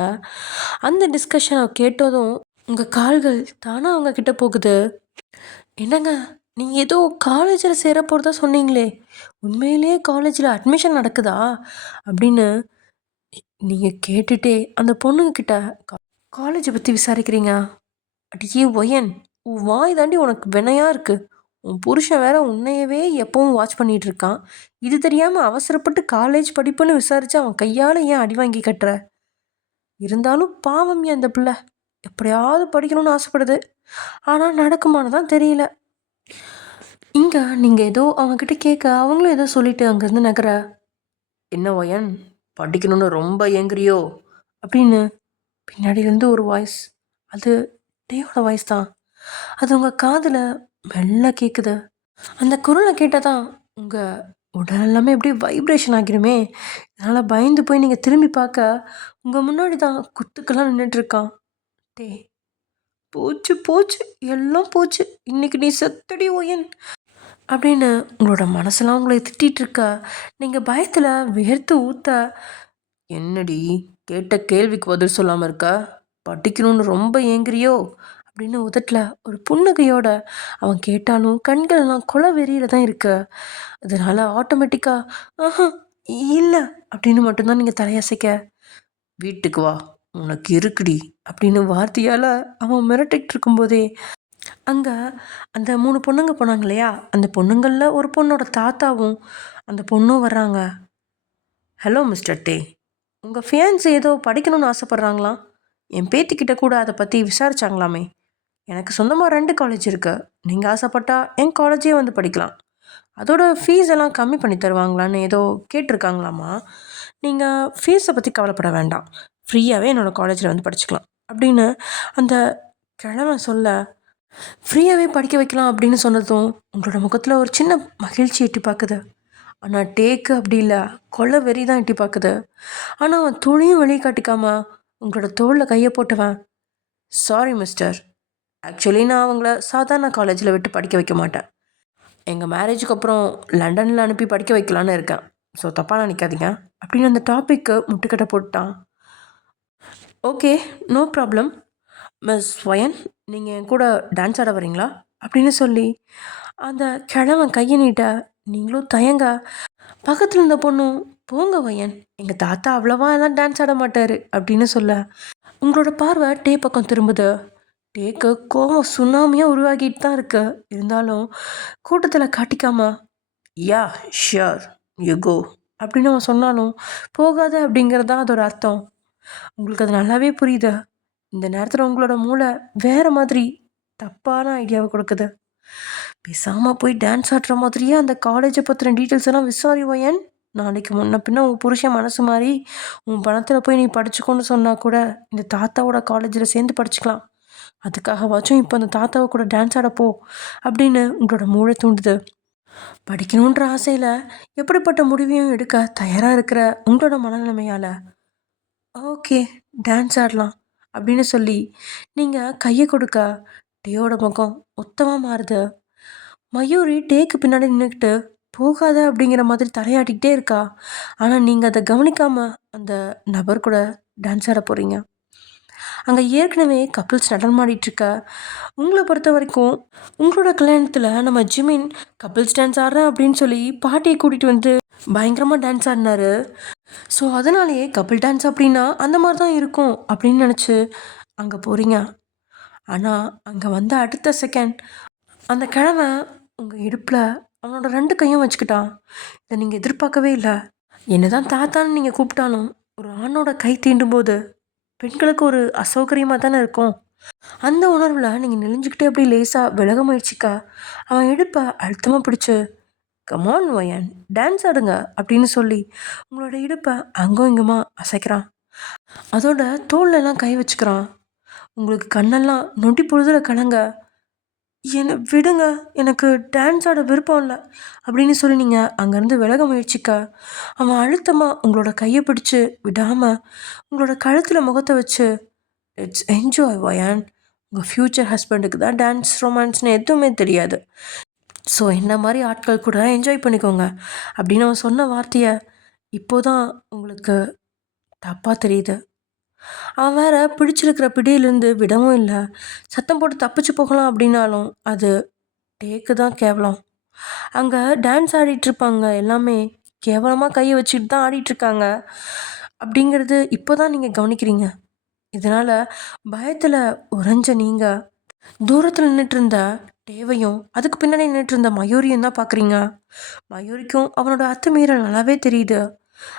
அந்த டிஸ்கஷனை கேட்டதும் உங்கள் கால்கள் தானே அவங்க கிட்ட போகுது. என்னங்க, நீங்கள் ஏதோ காலேஜில் சேர போகிறதா சொன்னீங்களே, உண்மையிலேயே காலேஜில் அட்மிஷன் நடக்குதா அப்படின்னு நீங்கள் கேட்டுட்டே அந்த பொண்ணுங்கிட்ட காலேஜை பற்றி விசாரிக்கிறீங்க. அடியே ஒயன், உன் வாய் தாண்டி உனக்கு வினையாக இருக்குது. உன் புருஷன் வேற உன்னையவே எப்பவும் வாட்ச் பண்ணிகிட்டு இருக்கான். இது தெரியாமல் அவசரப்பட்டு காலேஜ் படிப்புன்னு விசாரித்து அவன் கையால் ஏன் அடி வாங்கி கட்டுற? இருந்தாலும் பாவம் ஏன் அந்த பிள்ளை எப்படியாவது படிக்கணும்னு ஆசைப்படுது. ஆனால் நடக்குமான்னு தான் தெரியல. இங்கே நீங்கள் ஏதோ அவங்கக்கிட்ட கேட்க அவங்களும் ஏதோ சொல்லிட்டு அங்கேருந்து நகர. என்ன ஒயன், படிக்கணும்னு ரொம்ப ஏங்குறியோ அப்படின்னு பின்னாடியிலேருந்து ஒரு வாய்ஸ். அது டேயோட வாய்ஸ் தான். அது உங்கள் காதில் மெல்ல கேட்குது. அந்த குரலை கேட்டால் தான் உங்கள் உடல் எல்லாமே அப்படியே வைப்ரேஷன் ஆகிருமே. அதனால் பயந்து போய் நீங்கள் திரும்பி பார்க்க உங்கள் முன்னாடி தான் குத்துக்கெல்லாம் நின்றுட்டுருக்கான். டே, போச்சு போச்சு, எல்லாம் போச்சு, இன்னைக்கு நீ செத்தடி ஒயன் அப்படின்னு உங்களோட மனசெல்லாம் உங்களை திட்டிகிட்ருக்க. நீங்கள் பயத்தில் வேர்த்து ஊற்ற, என்னடி கேட்ட கேள்விக்கு பதில் சொல்லாமல் இருக்க, படிக்கணும்னு ரொம்ப ஏங்குறியோ அப்படின்னு உதட்டில் ஒரு புன்னகையோட அவன் கேட்டாலும் கண்களெல்லாம் கொலை வெறியில் தான் இருக்கு. அதனால் ஆட்டோமேட்டிக்காக ஆஹா இல்லை அப்படின்னு மட்டும்தான் நீங்கள் தலையசைக்க. வீட்டுக்கு வா, உனக்கு இருக்குடி அப்படின்னு வார்த்தையால் அவன் மிரட்டிகிட்டு இருக்கும்போதே அங்கே அந்த 3 பொண்ணுங்க போனாங்க இல்லையா, அந்த பொண்ணுங்களில் ஒரு பொண்ணோட தாத்தாவும் அந்த பொண்ணும் வர்றாங்க. ஹலோ மிஸ்டர் டே, உங்கள் ஃபியான்ஸ் ஏதோ படிக்கணும்னு ஆசைப்பட்றாங்களாம். என் பேத்திக்கிட்ட கூட அதை பற்றி விசாரிச்சாங்களாமே. எனக்கு சொந்தமாக 2 காலேஜ் இருக்குது. நீங்கள் ஆசைப்பட்டா என் காலேஜே வந்து படிக்கலாம். அதோட ஃபீஸ் எல்லாம் கம்மி பண்ணி தருவாங்களான்னு ஏதோ கேட்டிருக்காங்களாமா. நீங்கள் ஃபீஸை பற்றி கவலைப்பட வேண்டாம், ஃப்ரீயாகவே என்னோடய காலேஜில் வந்து படிச்சுக்கலாம் அப்படின்னு அந்த கிழமை சொல்ல. ஃப்ரீயாகவே படிக்க வைக்கலாம் அப்படின்னு சொன்னதும் உங்களோட முகத்தில் ஒரு சின்ன மகிழ்ச்சி எட்டி பார்க்குது. ஆனால் டேக்கு அப்படி இல்லை, கொலை வெறி தான் எட்டி பார்க்குது. ஆனால் அவன் துணியும் வெளியே காட்டிக்காம உங்களோட தோளில் கையை போட்டவன், சாரி மிஸ்டர், ஆக்சுவலி நான் அவங்கள சாதாரண காலேஜில் விட்டு படிக்க வைக்க மாட்டேன். எங்கள் மேரேஜுக்கு அப்புறம் லண்டனில் அனுப்பி படிக்க வைக்கலான்னு இருக்கேன். ஸோ தப்பாக நினைக்காதீங்க அப்படின்னு அந்த டாப்பிக்கு முட்டுக்கட்டை போட்டான். ஓகே, நோ ப்ராப்ளம் மிஸ் வயன், நீங்கள் என் கூட டான்ஸ் ஆட வரீங்களா அப்படின்னு சொல்லி அந்த கிழவன் கையை நீட்ட நீங்களும் தயங்க. பக்கத்தில் இருந்த பொண்ணும், போங்க வயன், எங்கள் தாத்தா அவ்வளோவா எல்லாம் டான்ஸ் ஆட மாட்டார் அப்படின்னு சொல்ல உங்களோட பார்வை டே பக்கம் திரும்புது. டேக்கு கோவம் சுனாமியாக உருவாகிட்டு தான் இருக்கு. இருந்தாலும் கூட்டத்தில் காட்டிக்காம யா ஷியோர் யூ கோ அப்படின்னு அவன் சொன்னாலும் போகாத அப்படிங்கிறது தான் அதோட அர்த்தம். உங்களுக்கு அது நல்லாவே புரியுது. இந்த நேரத்தில் உங்களோட மூளை வேறு மாதிரி தப்பான ஐடியாவை கொடுக்குது. பேசாமல் போய் டான்ஸ் ஆடுற மாதிரியே அந்த காலேஜை பற்றின டீட்டெயில்ஸ் எல்லாம் விசாரி வயன். நாளைக்கு முன்ன பின்ன உன் புருஷன் மனசு மாதிரி உன் பணத்தில் போய் நீ படிச்சுக்கோன்னு சொன்னால் கூட இந்த தாத்தாவோட காலேஜில் சேர்ந்து படிச்சுக்கலாம். அதுக்காகவாச்சும் இப்போ அந்த தாத்தாவை கூட டான்ஸ் ஆடப்போ அப்படின்னு உங்களோட மூளை தூண்டுது. படிக்கணுன்ற ஆசையில் எப்படிப்பட்ட முடிவையும் எடுக்க தயாராக இருக்கிற உங்களோட மனநிலைமையால் ஓகே டான்ஸ் ஆடலாம் அப்படின்னு சொல்லி நீங்கள் கையை கொடுக்க டேயோட முகம் மொத்தமாக மாறுது. மயூரி டேக்கு பின்னாடி நின்றுக்கிட்டு போகாத அப்படிங்கிற மாதிரி தலையாட்டிக்கிட்டே இருக்கா. ஆனால் நீங்கள் அதை கவனிக்காமல் அந்த நபர் கூட டான்ஸ் ஆட போகிறீங்க. அங்கே ஏற்கனவே கப்புள்ஸ் நடனமாடிட்டுருக்க உங்களை பொறுத்த வரைக்கும் உங்களோட கல்யாணத்தில் நம்ம ஜிமின் கப்புள்ஸ் டான்ஸ் ஆடுறேன் அப்படின்னு சொல்லி பாட்டியை கூட்டிகிட்டு வந்து பயங்கரமாக டான்ஸ் ஆடினாரு. ஸோ அதனாலேயே கப்புள் டான்ஸ் அப்படின்னா அந்த மாதிரி தான் இருக்கும் அப்படின்னு நினச்சி அங்கே போகிறீங்க. ஆனால் அங்கே வந்த அடுத்த செகண்ட் அந்த கிழமை உங்கள் இடுப்பில் அவனோட 2 கையும் வச்சுக்கிட்டான். இதை நீங்கள் எதிர்பார்க்கவே இல்லை. என்னதான் தாத்தான்னு நீங்கள் கூப்பிட்டாலும் ஒரு ஆணோட கை தீண்டும் போது பெண்களுக்கு ஒரு அசௌகரியமாக தானே இருக்கும். அந்த உணர்வில் நீங்கள் நெளிஞ்சுக்கிட்டே அப்படி லேசாக விலக முயற்சிக்க அவன் இடுப்பை அழுத்தமாக பிடிச்சி கமான் வயன் டான்ஸ் ஆடுங்க அப்படின்னு சொல்லி உங்களோட இடுப்பை அங்கும் இங்குமா அசைக்கிறான். அதோட தோல்லெல்லாம் கை வச்சுக்கிறான். உங்களுக்கு கண்ணெல்லாம் நொடி பொழுதில் கலங்க. என்னை விடுங்க, எனக்கு டான்ஸ் ஆட விருப்பம் இல்லை அப்படின்னு சொல்லி நீங்கள் அங்கேருந்து விலக முயற்சிக்க அவன் அழுத்தமாக உங்களோட கையை பிடிச்சி விடாமல் உங்களோட கழுத்தில் முகத்தை வச்சு இட்ஸ் என்ஜாய் வயான், உங்கள் ஃப்யூச்சர் ஹஸ்பண்டுக்கு தான் டான்ஸ் ரொமான்ஸ்னு எதுவுமே தெரியாது. ஸோ என்ன மாதிரி ஆட்கள் கூட என்ஜாய் பண்ணிக்கோங்க அப்படின்னு அவன் சொன்ன வார்த்தையை இப்போதான் உங்களுக்கு தப்பாக தெரியுது. அவன் வேற பிடிச்சிருக்கிற பிடியிலேருந்து விடவும் இல்லை. சத்தம் போட்டு தப்பிச்சு போகலாம் அப்படின்னாலும் அது டேக்கு தான் கேவலம். அங்கே டான்ஸ் ஆடிட்டுருப்பாங்க எல்லாமே கேவலமாக கையை வச்சுட்டு தான் ஆடிட்டுருக்காங்க அப்படிங்கிறது இப்போ தான் நீங்கள் கவனிக்கிறீங்க. இதனால் பயத்தில் உறைஞ்ச நீங்கள் தூரத்தில் நின்றுட்டு இருந்த டேவையும் அதுக்கு பின்னாடி நின்றுட்டு இருந்த மயூரியும் தான் பார்க்குறீங்க. மயூரிக்கும் அவனோட அத்துமீறல் நல்லாவே தெரியுது.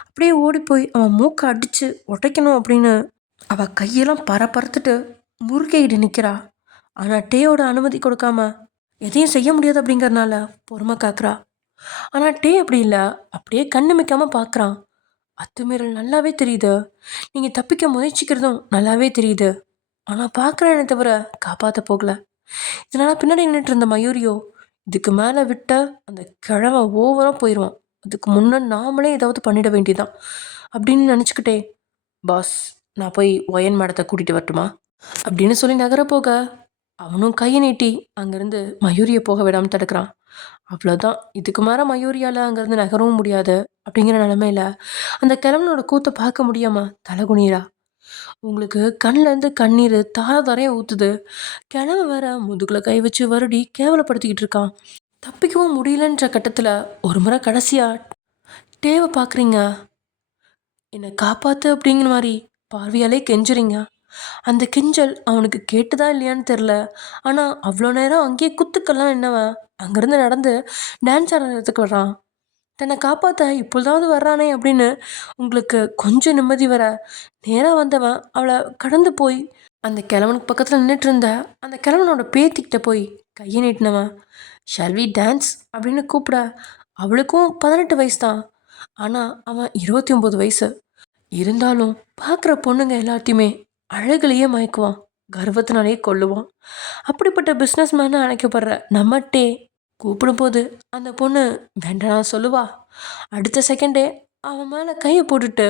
அப்படியே ஓடி போய் அவன் மூக்கை அடித்து உடைக்கணும் அப்படின்னு அவள் கையெல்லாம் பறத்துட்டு முறுக்கையிட்டு நிற்கிறா. ஆனால் டேயோட அனுமதி கொடுக்காம எதையும் செய்ய முடியாது அப்படிங்கிறனால பொறுமை காக்குறா. ஆனால் டே அப்படி இல்லை, அப்படியே கண்ணுமிக்காமல் பார்க்குறான். அத்துமீறல் நல்லாவே தெரியுது. நீங்கள் தப்பிக்க முயற்சிக்கிறதும் நல்லாவே தெரியுது. ஆனால் பார்க்குறேனே தவிர காப்பாற்ற போகல. இதனால் பின்னாடி நின்றுட்டு இருந்த மயூரியோ இதுக்கு மேலே விட்ட அந்த கிழமை ஓவராக போயிடுவான், அதுக்கு முன்னே நாமளே ஏதாவது பண்ணிட வேண்டியதான் அப்படின்னு நினச்சிக்கிட்டே பாஸ் நான் போய் ஒயன் மேடத்தை கூட்டிகிட்டு வரட்டுமா அப்படின்னு சொல்லி நகர போக அவனும் கையை நீட்டி அங்கேருந்து மயூரியை போக விடாமல் தடுக்கிறான். அவ்வளோதான், இதுக்கு மேலே மயூரியால் அங்கேருந்து நகரவும் முடியாது அப்படிங்கிற நிலமையில அந்த கிழவனோட கூத்தை பார்க்க முடியாமல் தலைகுனிரா. உங்களுக்கு கண்ணிலேருந்து கண்ணீர் தாரையாக ஊற்றுது. கிழமை வேற முதுகில் கை வச்சு வருடி கேவலப்படுத்திக்கிட்டு இருக்கான். தப்பிக்கவும் முடியலன்ற கட்டத்தில் ஒரு முறை கடைசியாக டேவை பார்க்குறீங்க. என்னை காப்பாற்று அப்படிங்கிற மாதிரி பார்வையாலே கெஞ்சுறீங்க. அந்த கெஞ்சல் அவனுக்கு கேட்டுதா இல்லையான்னு தெரில. ஆனால் அவ்வளோ நேரம் அங்கேயே குத்துக்கெல்லாம் என்னவன் அங்கேருந்து நடந்து டான்ஸ் ஆடுறதுக்கு வர்றான். தன்னை காப்பாற்ற இப்பொழுதாவது வர்றானே அப்படின்னு உங்களுக்கு கொஞ்சம் நிம்மதி வர நேராக வந்தவன் அவளை கடந்து போய் அந்த கிழவனுக்கு பக்கத்தில் நின்றுட்டு இருந்த அந்த கிழவனோட பேத்திக்கிட்ட போய் கையை நீட்டினவன் ஷால் வி டான்ஸ் அப்படின்னு கூப்பிட அவளுக்கும் 18 வயசு தான். ஆனால் அவன் 29 வயசு. இருந்தாலும் பார்க்குற பொண்ணுங்க எல்லாத்தையுமே அழகுலையே மயக்குவான், கர்வத்தினாலேயே கொல்லுவான். அப்படிப்பட்ட பிஸ்னஸ் மேனாக அழைக்கப்படுற நம்மட்டே கூப்பிடும்போது அந்த பொண்ணு வேண்டானா சொல்லுவா. அடுத்த செகண்டே அவன் மேலே கையை போட்டுட்டு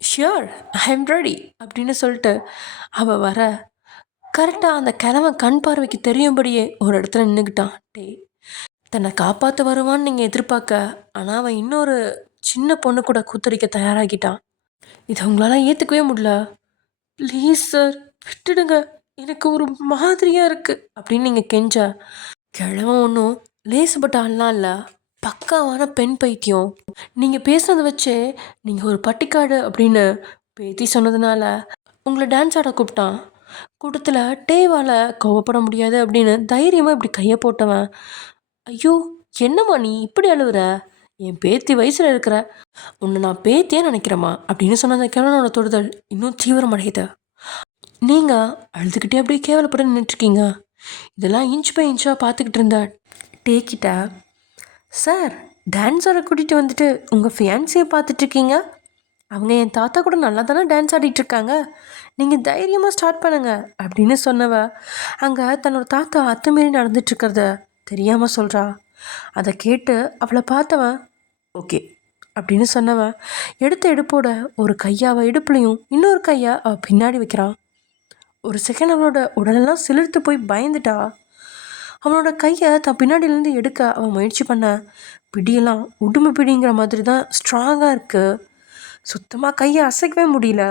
ஷியோர் ஐ எம் ரெடி அப்படின்னு சொல்லிட்டு அவள் வர கரெக்டாக அந்த கிழமை கண் பார்வைக்கு தெரியும்படியே ஒரு இடத்துல நின்றுக்கிட்டான். டே தன்னை காப்பாற்ற வருவான்னு நீங்கள் எதிர்பார்க்க, ஆனால் அவன் இன்னொரு சின்ன பொண்ணு கூட கூத்தடிக்க தயாராகிட்டான். இதை உங்களால் ஏற்றுக்கவே முடியல. ப்ளீஸ் சார் விட்டுடுங்க, எனக்கு ஒரு மாதிரியாக இருக்குது அப்படின்னு நீங்கள் கெஞ்ச கிழவன் ஒன்றும் லேசுப்பட்ட ஆள்லாம் இல்லை, பக்காவான பெண் பைத்தியம். நீங்கள் பேசுனதை வச்சே நீங்கள் ஒரு பட்டிக்காடு அப்படின்னு பேத்தி சொன்னதுனால உங்களை டான்ஸ் ஆட கூப்பிட்டான். கூட்டத்தில் டேவால் கோவப்பட முடியாது அப்படின்னு தைரியமாக இப்படி கையை போட்டவன் ஐயோ என்னம்மா நீ இப்படி அழுவுற, என் பேத்தி வயசில் இருக்கிற உன்னை நான் பேத்தியே நினைக்கிறேம்மா அப்படின்னு சொன்ன அந்த கிழவனோட தொடுதல் இன்னும் தீவிரமடையுது. நீங்கள் அழுதுகிட்டே அப்படியே கேவலப்பட நின்றுட்டுருக்கீங்க. இதெல்லாம் இன்ச் பை இன்ச்சாக பார்த்துக்கிட்டு இருந்த டேக்கிட்ட சார் டான்ஸரை கூட்டிகிட்டு வந்துட்டு உங்கள் ஃபியான்சியை பார்த்துட்ருக்கீங்க, அவங்க என் தாத்தா கூட நல்லா தானே டான்ஸ் ஆடிட்டுருக்காங்க, நீங்கள் தைரியமாக ஸ்டார்ட் பண்ணுங்க அப்படின்னு சொன்னவ அங்கே தன்னோட தாத்தா அத்துமீறி நடந்துட்டுருக்கிறத தெரியாமல் சொல்கிறா. அதை கேட்டு அவளை பார்த்தவன் ஓகே அப்படின்னு சொன்னவன் எடுத்த எடுப்போட ஒரு கையை அவள் இடுப்புலையும் இன்னொரு கையை அவள் பின்னாடி வைக்கிறான். ஒரு செகண்ட் அவனோட உடலெல்லாம் சிலிர்த்து போய் பயந்துட்டா. அவனோட கையை தன் பின்னாடியிலேருந்து எடுக்க அவன் முயற்சி பண்ண பிடியெல்லாம் உடுமை பிடிங்கிற மாதிரி தான் ஸ்ட்ராங்காக இருக்குது. சுத்தமாக கையை அசைக்கவே முடியல.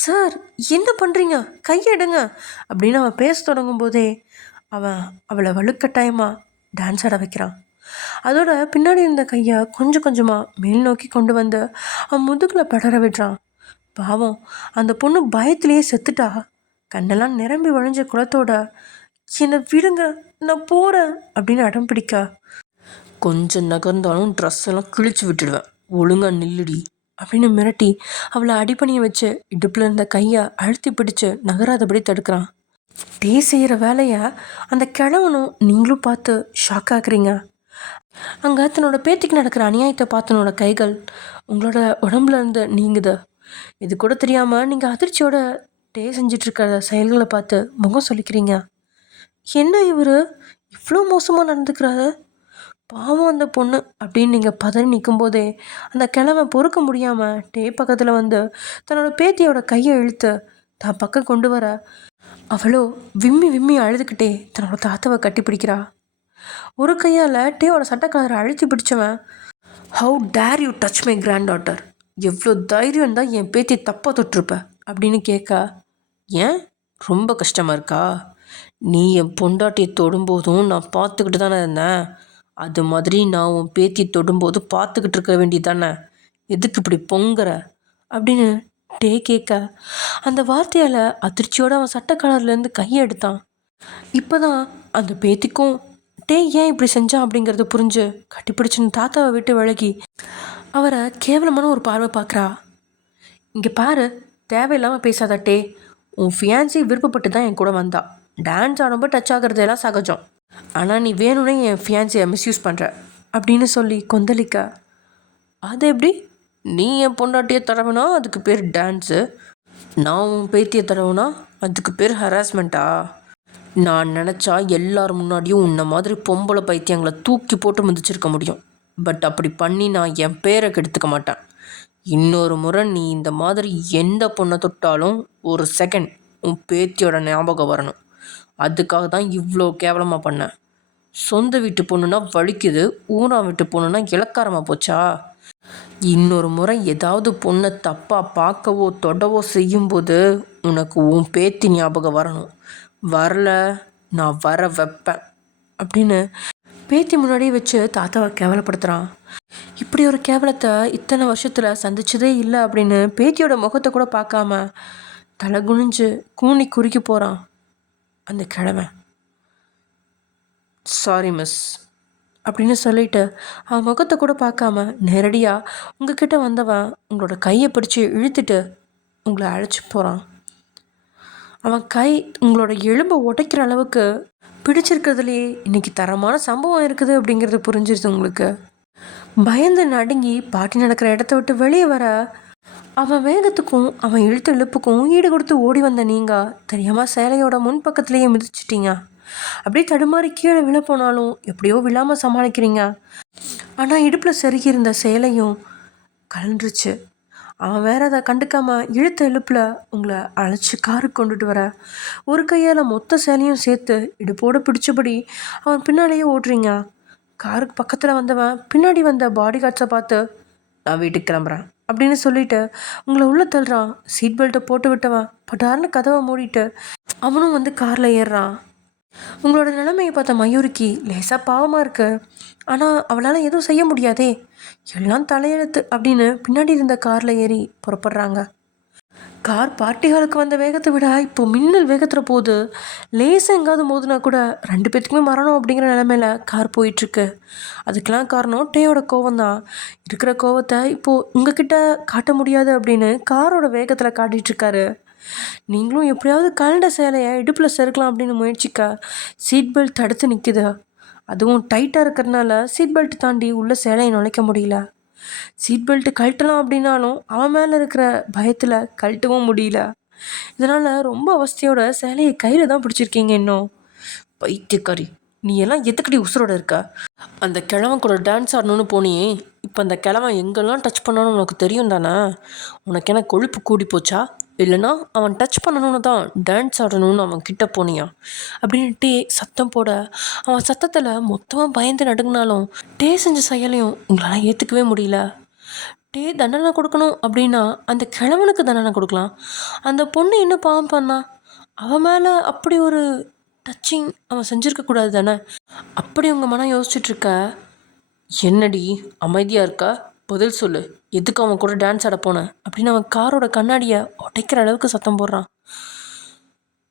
சார் என்ன பண்ணுறீங்க, கையை எடுங்க அப்படின்னு அவன் பேச தொடங்கும் போதே அவன் அவளை வலுக்கட்டாயமாக டான்ஸ் ஆட வைக்கிறான். அதோட பின்னாடி இருந்த கையை கொஞ்சம் கொஞ்சமாக மேல் நோக்கி கொண்டு வந்து அவன் முதுகில் படர விடுறான். பாவம், அந்த பொண்ணு பயத்திலேயே செத்துட்டா. கண்ணெல்லாம் நிரம்பி வழிஞ்ச குளத்தோட என்னை விடுங்க, நான் போகிறேன் அப்படின்னு அடம் பிடிக்க, கொஞ்சம் நகர்ந்தாலும் ட்ரெஸ் எல்லாம் கிழிச்சு விட்டுடுவேன், ஒழுங்கா நில்லுடி அப்படின்னு மிரட்டி அவளை அடிப்பணியை வச்சு இடுப்பில் இருந்த கையை அழுத்தி பிடிச்சு நகராதபடி தடுக்கிறான். டே செய்கிற வேலையை அந்த கிழவனும் நீங்களும் பார்த்து ஷாக் ஆகுறீங்க. அங்கே தன்னோட பேத்திக்கு நடக்கிற அநியாயத்தை பார்த்தனோட கைகள் உங்களோட உடம்புல இருந்து நீங்குது. இது கூட தெரியாமல் நீங்கள் அதிர்ச்சியோட டே செஞ்சிட்ருக்கிற செயல்களை பார்த்து முகம் சொல்லிக்கிறீங்க. என்ன இவர் இவ்வளோ மோசமாக நடந்துக்கிறாரு, பாவம் அந்த பொண்ணு அப்படின்னு நீங்கள் பதறி நிற்கும் போதே அந்த கிழமை பொறுக்க முடியாமல் டே பக்கத்தில் வந்து தன்னோட பேத்தியோட கையை இழுத்து தான் பக்கம் கொண்டு வர அவளோ விம்மி விம்மி அழுதுகிட்டே தன்னோட தாத்தாவை கட்டி பிடிக்கிறா. ஒரு கையால் டேவோட சட்டக்காரரை அழுத்தி பிடிச்சவன், how dare you touch my granddaughter, எவ்வளோ தைரியம் தான் என் பேத்தி தப்பாக தொட்டிருப்ப அப்படின்னு கேட்க, ஏன் ரொம்ப கஷ்டமாக இருக்கா, நீ என் பொண்டாட்டியை தொடும்போதும் நான் பார்த்துக்கிட்டு தானே இருந்தேன், அது மாதிரி நான் உன் பேத்தி தொடும்போது பார்த்துக்கிட்டு இருக்க வேண்டியது தானே, எதுக்கு இப்படி பொங்குற அப்படின்னு டே கேட்க, அந்த வார்த்தையால் அதிர்ச்சியோடு அவன் சட்டக்காலர்லேருந்து கையை எடுத்தான். இப்போ தான் அந்த பேத்திக்கும் டே ஏன் இப்படி செஞ்சான் அப்படிங்கிறது புரிஞ்சு கட்டிப்பிடிச்சுன்னு தாத்தாவை விட்டு விலகி அவரை கேவலமான ஒரு பார்வை பார்க்குறா. இங்கே பாரு, தேவையில்லாமல் பேசாத டே, உன் ஃபியான்சி விருப்பப்பட்டு தான் என் கூட வந்தா, டான்ஸ் ஆடும்போ டச் ஆகிறதெல்லாம் சகஜம், ஆனால் நீ வேணும்னே என் ஃபியான்சியை மிஸ்யூஸ் பண்ணுற அப்படின்னு சொல்லி கொந்தளிக்க, அது எப்படி, நீ என் பொண்டாட்டியை தடவுனா அதுக்கு பேர் டான்ஸு, நான் உன் பேத்தியை தடவுனா அதுக்கு பேர் ஹராஸ்மெண்ட்டா, நான் நினச்சா எல்லார் முன்னாடியும் உன்னை மாதிரி பொம்பளை பைத்தியங்களை தூக்கி போட்டு மிதிச்சிருக்க முடியும், பட் அப்படி பண்ணி நான் என் பேரை கெடுத்துக்க மாட்டேன், இன்னொரு முறை நீ இந்த மாதிரி எந்த பொண்ணை தொட்டாலும் ஒரு செகண்ட் உன் பேத்தியோட ஞாபகம் வரணும், அதுக்காக தான் இவ்வளோ கேவலமாக பண்ணேன், சொந்த வீட்டு பொண்ணுன்னா வலிக்குது, ஊரா வீட்டு பொண்ணுன்னா இலக்காரமாக போச்சா, இன்னொரு முறை ஏதாவது பொண்ணை தப்பாக பார்க்கவோ தொடவோ செய்யும்போது உனக்கு உன் பேத்தி ஞாபகம் வரணும், வரல நான் வர வைப்பேன் அப்படின்னு பேத்தி முன்னாடியே வச்சு தாத்தாவை கேவலப்படுத்துகிறான். இப்படி ஒரு கேவலத்தை இத்தனை வருஷத்தில் சந்திச்சதே இல்லை அப்படின்னு பேத்தியோட முகத்தை கூட பார்க்காம தலை குனிஞ்சு கூனி குறுக்கி போகிறான் அந்த கிழமை. சாரி மிஸ் அப்படின்னு சொல்லிட்டு அவன் முகத்தை கூட பார்க்காம நேரடியாக உங்ககிட்ட வந்தவன் உங்களோட கையை பிடிச்சி இழுத்துட்டு உங்களை அழைச்சி போகிறான். அவன் கை உங்களோட எலும்பை உடைக்கிற அளவுக்கு பிடிச்சிருக்கிறதுலையே இன்றைக்கி தரமான சம்பவம் இருக்குது அப்படிங்கிறது புரிஞ்சிருது உங்களுக்கு. பயந்து நடுங்கி பாட்டி நடக்கிற இடத்த விட்டு வெளியே வர அவன் வேகத்துக்கும் அவன் இழுத்து இழுப்புக்கும் ஈடு கொடுத்து ஓடி வந்த நீங்கள் தெரியாமல் சேலையோட முன்பக்கத்துலேயே மிதிச்சிட்டிங்க. அப்படியே தடுமாறி கீழே விழ போனாலும் எப்படியோ விழாமல் சமாளிக்கிறீங்க. ஆனால் இடுப்பில் செருகி இருந்த சேலையும் கலண்டுருச்சு. அவன் வேற அதை கண்டுக்காமல் இழுத்த இழுப்பில் உங்களை அழைச்சி காருக்கு கொண்டுட்டு வர ஒரு கையால் மொத்த சேலையும் சேர்த்து இடுப்போடு பிடிச்சபடி அவன் பின்னாலேயே ஓடுறீங்க. காருக்கு பக்கத்தில் வந்தவன் பின்னாடி வந்த பாடி கார்ட்ஸை பார்த்து நான் வீட்டுக்கு கிளம்புறேன் அப்படின்னு சொல்லிட்டு உங்களை உள்ளே தள்ளுறான். சீட் பெல்ட்டை போட்டு விட்டவன் பட்டார்னு கதவை மூடிட்டு அவனும் வந்து காரில் ஏறுறான். உங்களோட நிலைமையை பார்த்த மயூரிக்கு லேசாக பாவமாக இருக்கு. ஆனால் அவளால் எதுவும் செய்ய முடியாதே, எல்லாம் தலையெழுத்து அப்படின்னு பின்னாடி இருந்த காரில் ஏறி புறப்படுறாங்க. கார் பார்ட்டி ஹாலுக்கு வந்த வேகத்தை விட இப்போ மின்னல் வேகத்தில் போகுது. லேசாக எங்காவது மோதுனா கூட 2 பேத்துக்குமே மரணம் அப்படிங்கிற நிலைமையில கார் போயிட்டுருக்கு. அதுக்கெல்லாம் காரணம் டேயோட கோவம் தான். இருக்கிற கோவத்தை இப்போது உங்ககிட்ட காட்ட முடியாது அப்படின்னு காரோட வேகத்தில் காட்டிகிட்ருக்காரு. நீங்களும் எப்படியாவது கலண்ட சேலையை இடுப்பில் செருக்கலாம் அப்படின்னு முயற்சிக்க சீட் பெல்ட் தடுத்து நிற்குது. அதுவும் டைட்டாக இருக்கிறதுனால சீட் பெல்ட் தாண்டி உள்ள சேலையை நுழைக்க முடியல. சீட் பெல்ட்டு கழட்டலாம் அப்படின்னாலும் அவன் மேலே இருக்கிற பயத்தில் கழட்டவும் முடியல. இதனால் ரொம்ப அவஸ்தையோட சேலையை கையில் தான் பிடிச்சிருக்கீங்க. இன்னும் பைத்தியக்காரி, நீ எல்லாம் எதுக்கடி உசுரோட இருக்க? அந்த கிழவன் கூட டான்ஸ் ஆடணும்னு போனியே, இப்போ அந்த கிழவன் எங்கெல்லாம் டச் பண்ணான்னு உனக்கு தெரியும் தானே? உனக்கு என்ன கொழுப்பு கூடி போச்சா? இல்லைனா அவன் டச் பண்ணணும்னு தான் டான்ஸ் ஆடணும்னு அவன் கிட்ட போனியா அப்படின்ட்டு சத்தம் போட, அவன் சத்தத்தில் மொத்தமாக பயந்து நடுங்கினாலும் டே செஞ்ச செயலையும் உங்களால் ஏற்றுக்கவே முடியல. டே தண்டனை கொடுக்கணும் அப்படின்னா அந்த கிழவனுக்கு தண்டனை கொடுக்கலாம். அந்த பொண்ணு என்ன பாவம் பண்ணா? அவன் மேலே அப்படி ஒரு டச்சிங் அவன் செஞ்சுருக்கக்கூடாது தானே? அப்படி உங்கள் மனம் யோசிச்சுட்ருக்க. என்னடி அமைதியாக இருக்கா? பதில் சொல்லு. எதுக்கு அவன் கூட டான்ஸ் ஆட போனேன் அப்படின்னு அவன் காரோட கண்ணாடியை உடைக்கிற அளவுக்கு சத்தம் போடுறான்.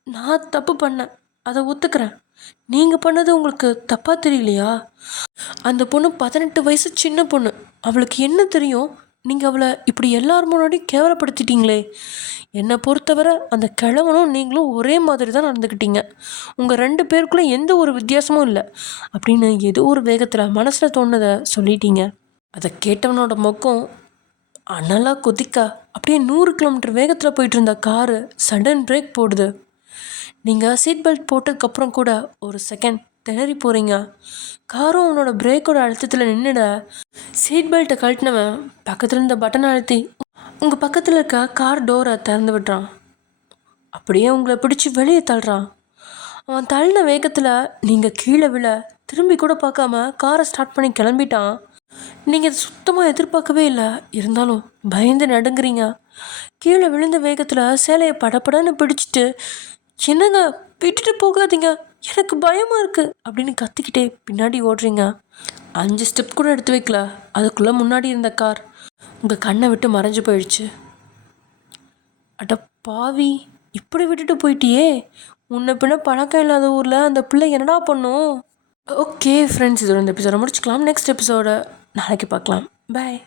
நான் தப்பு பண்ணேன், அதை ஒத்துக்கிறேன். நீங்கள் பண்ணது உங்களுக்கு தப்பாக தெரியலையா? அந்த பொண்ணு 18 வயசு சின்ன பொண்ணு. அவளுக்கு என்ன தெரியும்? நீங்கள் அவளை இப்படி எல்லாரும் முன்னாடியும் கேவலப்படுத்திட்டீங்களே. என்னை பொறுத்தவரை அந்த கிழவனும் நீங்களும் ஒரே மாதிரி தான் நடந்துக்கிட்டீங்க. உங்கள் 2 பேருக்குள்ளே எந்த ஒரு வித்தியாசமும் இல்லை அப்படின்னு ஏதோ ஒரு வேகத்தில் மனசில் தோணுதை சொல்லிட்டீங்க. அதை கேட்டவனோட முகம் அனலாக கொதிக்க அப்படியே 100 கிலோமீட்டர் வேகத்தில் போயிட்டு இருந்த காரு சடன் பிரேக் போடுது. நீங்கள் சீட் பெல்ட் போட்டதுக்கப்புறம் கூட ஒரு செகண்ட் திணறி போகிறீங்க. காரும் அவனோட பிரேக்கோட அழுத்தத்தில் நின்றுட சீட் பெல்ட்டை கழட்டினவன் பக்கத்தில் இருந்த பட்டனை அழுத்தி உங்கள் பக்கத்தில் இருக்க கார் டோரை திறந்து விடுறான். அப்படியே உங்களை பிடிச்சி வெளியே தள்ளுறான். அவன் தள்ளின வேகத்தில் நீங்கள் கீழே விழ திரும்பி கூட பார்க்காம காரை ஸ்டார்ட் பண்ணி கிளம்பிட்டான். நீங்கள் சுத்தமாக எதிர்பார்க்கவே இல்லை. இருந்தாலும் பயந்து நடுங்குறீங்க. கீழே விழுந்த வேகத்தில் சேலையை படப்படன்னு பிடிச்சிட்டு என்னங்க விட்டுட்டு போகாதீங்க, எனக்கு பயமாக இருக்குது அப்படின்னு கத்திக்கிட்டே பின்னாடி ஓடுறீங்க. 5 ஸ்டெப் கூட எடுத்து வைக்கல, அதுக்குள்ளே முன்னாடி இருந்த கார் உங்கள் கண்ணை விட்டு மறைஞ்சு போயிடுச்சு. அட பாவி, இப்படி விட்டுட்டு போயிட்டியே. உன்னை பின்ன பழக்கம் இல்லாத ஊரில் அந்த பிள்ளை என்னடா பண்ணும்? ஓகே ஃப்ரெண்ட்ஸ், இதோட இந்த எபிசோட முடிச்சுக்கலாம். நெக்ஸ்ட் எபிசோட நாளைக்கு பார்க்கலாம். பாய்.